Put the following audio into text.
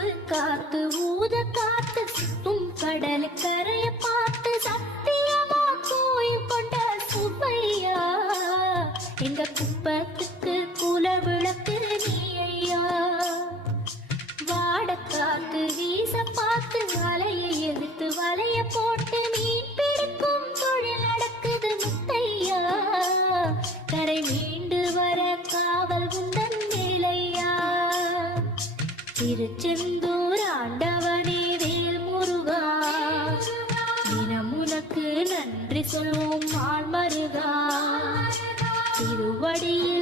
கரும்பு காத்து ஊத காத்து சுத்தும் கடல் கரைய பார்த்து சத்தியமா கோயில் கொண்ட சுப்பையா எங்க குப்பத்துக்கு குல விளக்கு நீ ஐயா. வாட காத்து வீச பார்த்து அலையை எதிர்த்து வலைய போட்டு மீன் பிடிக்கும் தொழில் நடக்குது முத்தையா. கரை மீண்டு வர காவல் உந்தன் வேலையா. திருச்செந்தூர் ஆண்டவனே வேல் முருகா தினம் உனக்கு நன்றி சொல்வோம் ஆள் மருகா. திருவடியில்